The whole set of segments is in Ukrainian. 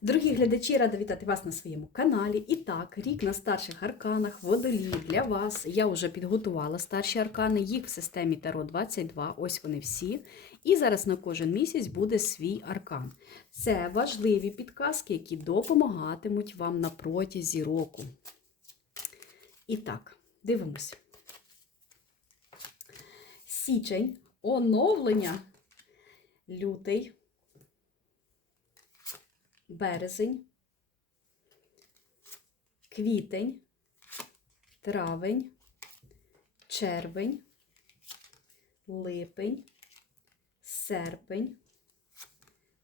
Дорогі глядачі, рада вітати вас на своєму каналі. І так, рік на старших арканах, водолії для вас. Я вже підготувала старші аркани, їх в системі Таро 22, ось вони всі. І зараз на кожен місяць буде свій аркан. Це важливі підказки, які допомагатимуть вам на протязі року. І так, дивимось. Січень, оновлення, лютий березень, квітень, травень, червень, липень, серпень,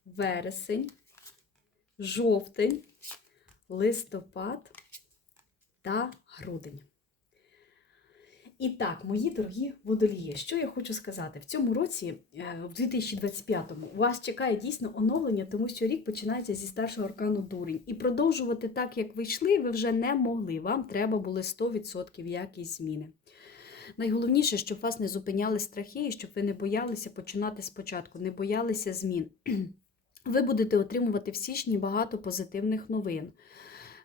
вересень, жовтень, листопад та грудень. І так, мої дорогі водолії, що я хочу сказати, в цьому році, е, в 2025-му, вас чекає дійсно оновлення, тому що рік починається зі старшого аркану дурень. І продовжувати так, як ви йшли, ви вже не могли. Вам треба були 100% якісь зміни. Найголовніше, щоб вас не зупиняли страхи і щоб ви не боялися починати спочатку, не боялися змін. Ви будете отримувати в січні багато позитивних новин.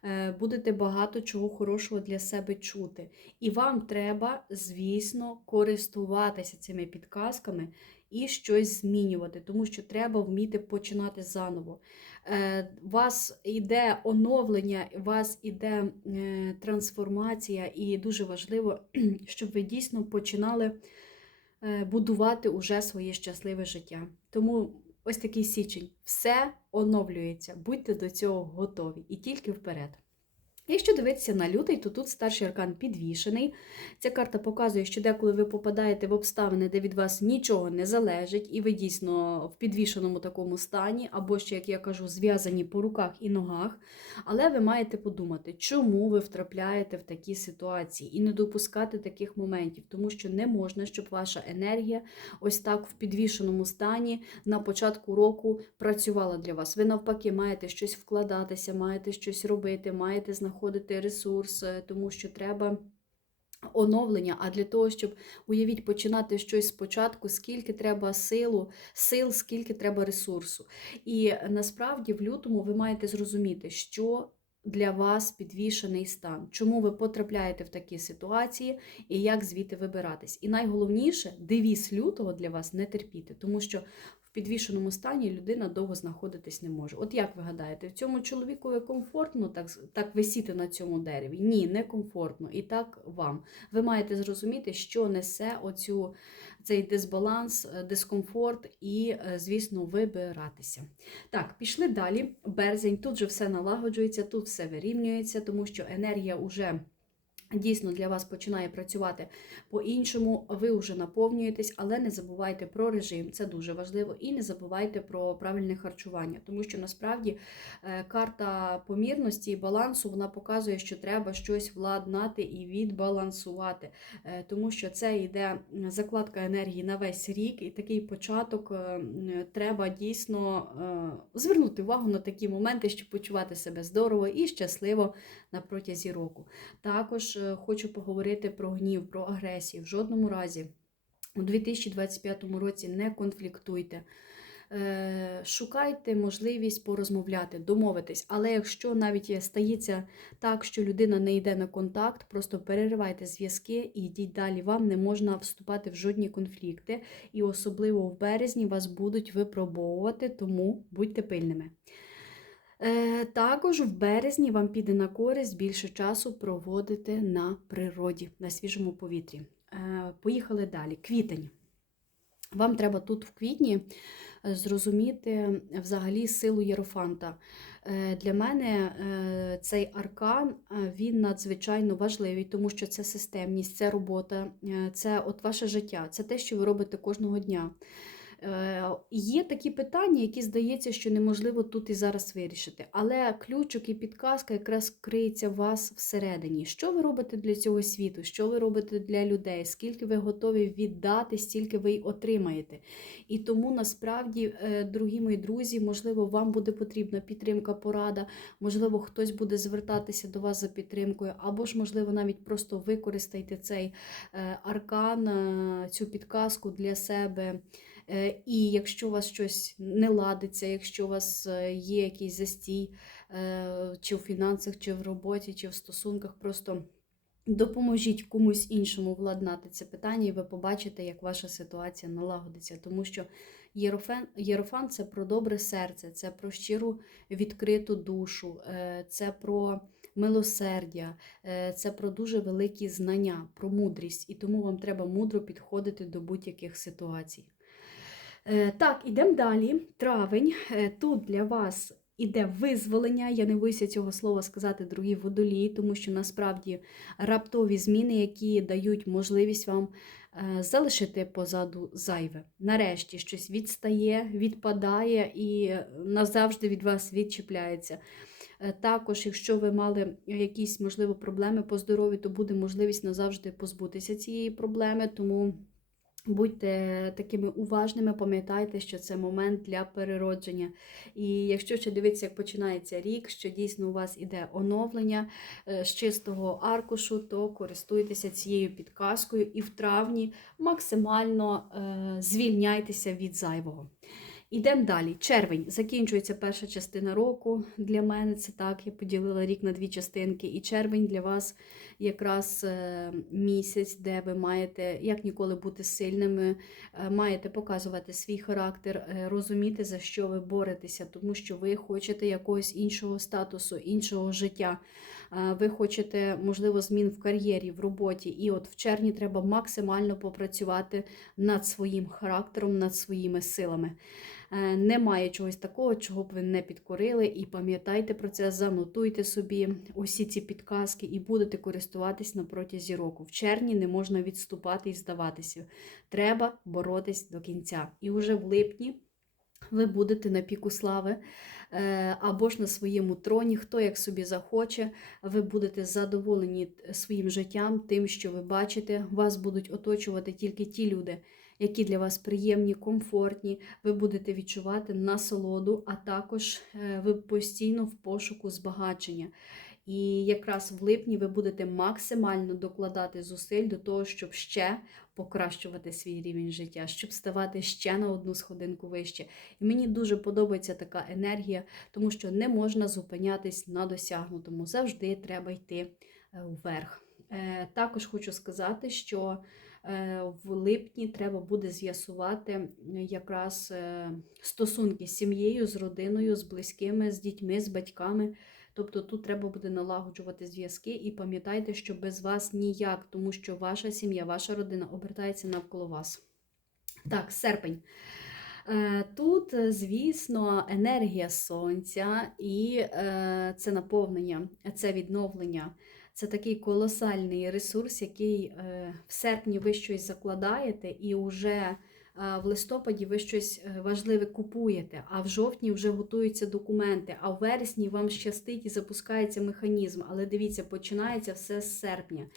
Е, Будете багато чого хорошого для себе чути. І вам треба, звісно, користуватися цими підказками і щось змінювати, тому що треба вміти починати заново. Е, У вас йде оновлення, вас іде е, трансформація, і дуже важливо, щоб ви дійсно починали е, будувати уже своє щасливе життя. Тому ось такий січень. Все оновлюється. Будьте до цього готові і тільки вперед. Якщо дивитися на лютий, то тут старший аркан підвішений. Ця карта показує, що деколи ви попадаєте в обставини, де від вас нічого не залежить, і ви дійсно в підвішеному такому стані, або ще, як я кажу, зв'язані по руках і ногах. Але ви маєте подумати, чому ви втрапляєте в такі ситуації, і не допускати таких моментів, тому що не можна, щоб ваша енергія ось так в підвішеному стані на початку року працювала для вас. Ви навпаки маєте щось вкладатися, маєте щось робити, маєте знаходити ресурс, е, тому що треба. Оновлення, а для того, щоб уявіть, починати щось спочатку, скільки треба силу, сил, скільки треба ресурсу. І насправді в лютому ви маєте зрозуміти, що для вас підвішений стан, чому ви потрапляєте в такі ситуації і як звідти вибиратись. І найголовніше, девіз лютого для вас не терпіти, тому що в підвішеному стані людина довго знаходитись не може. От як ви гадаєте, в цьому чоловікові комфортно так, так висіти на цьому дереві? Ні, не комфортно. І так вам. Ви маєте зрозуміти, що несе оцю, цей дисбаланс, е, дискомфорт і, е, звісно, вибиратися. Так, пішли далі. Березень, тут же все налагоджується, тут все вирівнюється, тому що енергія вже. Дійсно для вас починає працювати по-іншому, ви вже наповнюєтесь, але не забувайте про режим, це дуже важливо, і не забувайте про правильне харчування, тому що насправді е, карта помірності і балансу вона показує, що треба щось владнати і відбалансувати, Е, тому що це йде закладка енергії на весь рік, і такий початок е, треба дійсно звернути увагу на такі моменти, щоб почувати себе здорово і щасливо на протязі року. Також е, хочу поговорити про гнів, про агресію. В жодному разі у 2025 році не конфліктуйте. Е, Шукайте можливість порозмовляти, домовитись. Але якщо навіть стається так, що людина не йде на контакт, просто переривайте зв'язки і йдіть далі. Вам не можна вступати в жодні конфлікти, і особливо в березні вас будуть випробовувати, тому будьте пильними. Е, Також в березні вам піде на користь більше часу проводити на природі, на свіжому повітрі. Е, Поїхали далі. Квітень. Вам треба тут в квітні зрозуміти взагалі силу Єрофанта. Е, Для мене цей аркан він надзвичайно важливий, тому що це системність, це робота, це от ваше життя, це те, що ви робите кожного дня. Е, Є такі питання, які здається, що неможливо тут і зараз вирішити. Але ключик і підказка якраз криється в вас всередині. Що ви робите для цього світу? Що ви робите для людей? Скільки ви готові віддати, стільки ви й отримаєте. І тому насправді, е, дорогі мої друзі, можливо, вам буде потрібна підтримка, порада, можливо, хтось буде звертатися до вас за підтримкою, або ж, можливо, навіть просто використайте цей е, аркан, цю підказку для себе І якщо у вас щось не ладиться, якщо у вас е, є якийсь застій, е, чи в фінансах, чи в роботі, чи в стосунках, просто допоможіть комусь іншому владнати це питання, і ви побачите, як ваша ситуація налагодиться. Тому що Єрофан, Єрофан це про добре серце, це про щиру відкриту душу, е, це про милосердя, е, це про дуже великі знання, про мудрість. І тому вам треба мудро підходити до будь-яких ситуацій. Е, Так, ідемо далі. Травень. Е, Тут для вас іде визволення. Я не боюся цього слова сказати, дорогі водолії, тому що насправді раптові зміни, які дають можливість вам е, залишити позаду зайве. Нарешті щось відстає, відпадає і назавжди від вас відчіпляється. Також, якщо ви мали якісь, можливо, проблеми по здоров'ю, то буде можливість назавжди позбутися цієї проблеми. Тому будьте такими уважними, пам'ятайте, що це момент для переродження. І якщо ще дивитися, як починається рік, що дійсно у вас іде оновлення е, з чистого аркушу, то користуйтеся цією підказкою і в травні максимально е, звільняйтеся від зайвого. Ідемо далі. Червень. Закінчується перша частина року. Для мене це так. Я поділила рік на дві частинки. І червень для вас якраз е, місяць, де ви маєте як ніколи бути сильними, е, маєте показувати свій характер, е, розуміти, за що ви боретеся, тому що ви хочете якогось іншого статусу, іншого життя. Е, Ви хочете, можливо, змін в кар'єрі, в роботі. І от в червні треба максимально попрацювати над своїм характером, над своїми силами. Е, Немає чогось такого, чого б ви не підкорили. І пам'ятайте про це, занотуйте собі усі ці підказки і будете користуватись на протязі року. В червні не можна відступати і здаватися. Треба боротись до кінця. І вже в липні ви будете на піку слави е, або ж на своєму троні, хто як собі захоче, ви будете задоволені своїм життям, тим, що ви бачите, вас будуть оточувати тільки ті люди, які для вас приємні, комфортні, ви будете відчувати насолоду, а також е, ви постійно в пошуку збагачення. І якраз в липні ви будете максимально докладати зусиль до того, щоб ще покращувати свій рівень життя, щоб ставати ще на одну сходинку вище. І мені дуже подобається така енергія, тому що не можна зупинятись на досягнутому. Завжди треба йти е, вверх. Е, Також хочу сказати, що в липні треба буде з'ясувати якраз е, стосунки з сім'єю, з родиною, з близькими, з дітьми, з батьками. Тобто тут треба буде налагоджувати зв'язки і пам'ятайте, що без вас ніяк, тому що ваша сім'я, ваша родина обертається навколо вас. Так, серпень. Е, Тут, е, звісно, енергія сонця і е, це наповнення, це відновлення. Це такий колосальний ресурс, який е, в серпні ви щось закладаєте, і вже е, в листопаді ви щось е, важливе купуєте, а в жовтні вже готуються документи, а в вересні вам щастить і запускається механізм. Але дивіться, починається все з серпня.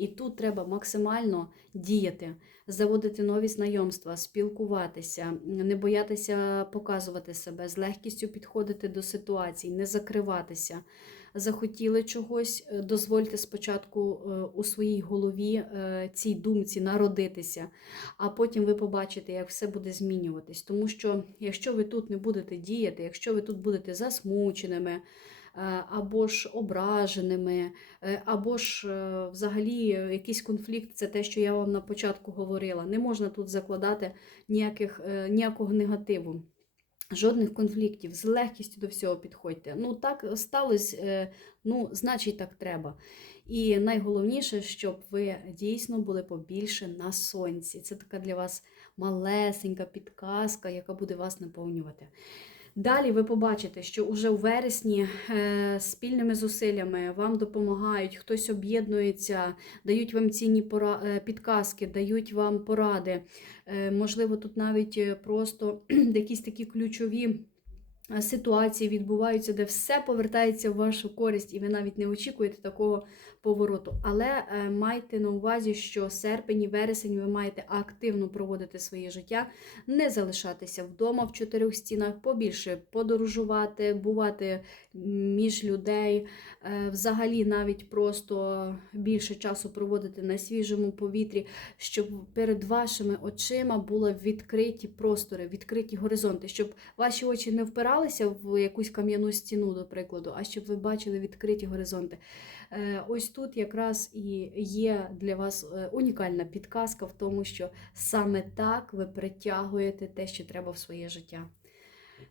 І тут треба максимально діяти, заводити нові знайомства, спілкуватися, не боятися показувати себе, з легкістю підходити до ситуацій, не закриватися. Захотіли чогось, е, дозвольте спочатку е, у своїй голові е, цій думці народитися, а потім ви побачите, як все буде змінюватись. Тому що якщо ви тут не будете діяти, якщо ви тут будете засмученими, або ж ображеними, е, або ж е, взагалі якийсь конфлікт, це те, що я вам на початку говорила. Не можна тут закладати ніяких, е, ніякого негативу. Жодних конфліктів, з легкістю до всього підходьте. Ну, так сталося, е, ну, значить, так треба. І найголовніше, щоб ви дійсно були побільше на сонці. Це така для вас малесенька підказка, яка буде вас наповнювати. Далі ви побачите, що уже у вересні е, спільними зусиллями вам допомагають, хтось об'єднується, дають вам цінні пора- е, підказки, дають вам поради. Е, можливо, тут навіть просто якісь такі ключові ситуації відбуваються, де все повертається в вашу користь, і ви навіть не очікуєте такого повороту. Але е, майте на увазі, що серпень і вересень ви маєте активно проводити своє життя, не залишатися вдома в чотирьох стінах, побільше подорожувати, бувати між людей, е, взагалі навіть просто більше часу проводити на свіжому повітрі, щоб перед вашими очима були відкриті простори, відкриті горизонти, щоб ваші очі не впиралися в якусь кам'яну стіну, до прикладу, а щоб ви бачили відкриті горизонти. Е, Ось тут якраз і є для вас е, унікальна підказка в тому, що саме так ви притягуєте те, що треба в своє життя.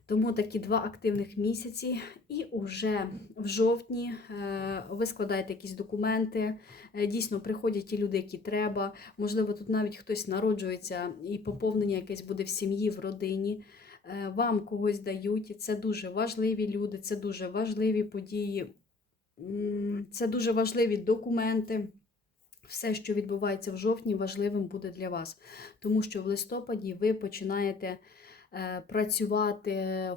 Тому такі два активних місяці, і уже в жовтні е, ви складаєте якісь документи. Дійсно, приходять ті люди, які треба. Можливо, тут навіть хтось народжується, і поповнення якесь буде в сім'ї, в родині. Вам когось дають. Це дуже важливі люди, це дуже важливі події, це дуже важливі документи. Все, що відбувається в жовтні, важливим буде для вас, тому що в листопаді ви починаєте працювати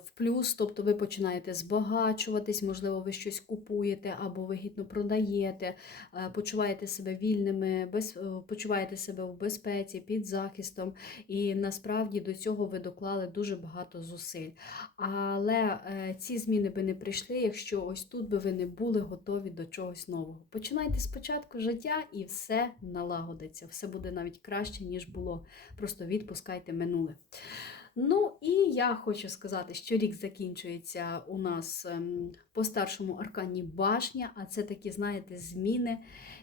в плюс, тобто ви починаєте збагачуватись, можливо, ви щось купуєте або вигідно продаєте, е, почуваєте себе вільними, без, е, почуваєте себе в безпеці, під захистом, і насправді до цього ви доклали дуже багато зусиль. Але е, ці зміни би не прийшли, якщо ось тут би ви не були готові до чогось нового. Починайте спочатку життя і все налагодиться. Все буде навіть краще, ніж було. Просто відпускайте минуле. Ну і я хочу сказати, що рік закінчується у нас ем, по старшому аркані башня, а це такі, знаєте, зміни,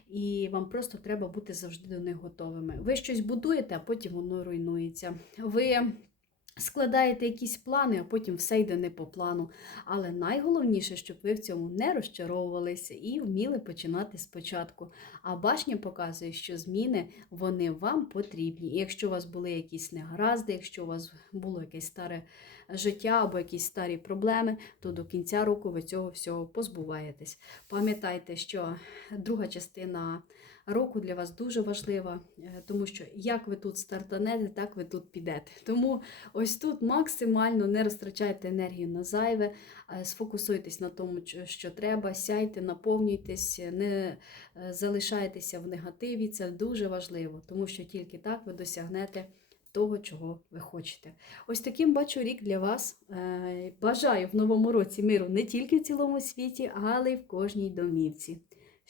і вам просто треба бути завжди до них готовими. Ви щось будуєте, а потім воно руйнується. Ви складаєте якісь плани, а потім все йде не по плану. Але найголовніше, щоб ви в цьому не розчаровувалися і вміли починати спочатку. А башня показує, що зміни вони вам потрібні. І якщо у вас були якісь негаразди, якщо у вас було якесь старе життя або якісь старі проблеми, то до кінця року ви цього всього позбуваєтесь. Пам'ятайте, що друга частина року для вас дуже важлива, е, тому що як ви тут стартанете, так ви тут підете. Тому ось тут максимально не розтрачайте енергію на зайве, е, сфокусуйтесь на тому, що- треба, сяйте, наповнюйтесь, не е, залишайтеся в негативі. Це дуже важливо, тому що тільки так ви досягнете. Того, чого ви хочете. Ось таким бачу рік для вас. Бажаю в новому році миру не тільки в цілому світі, але й в кожній домівці.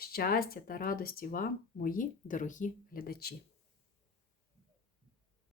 Щастя та радості вам, мої дорогі глядачі!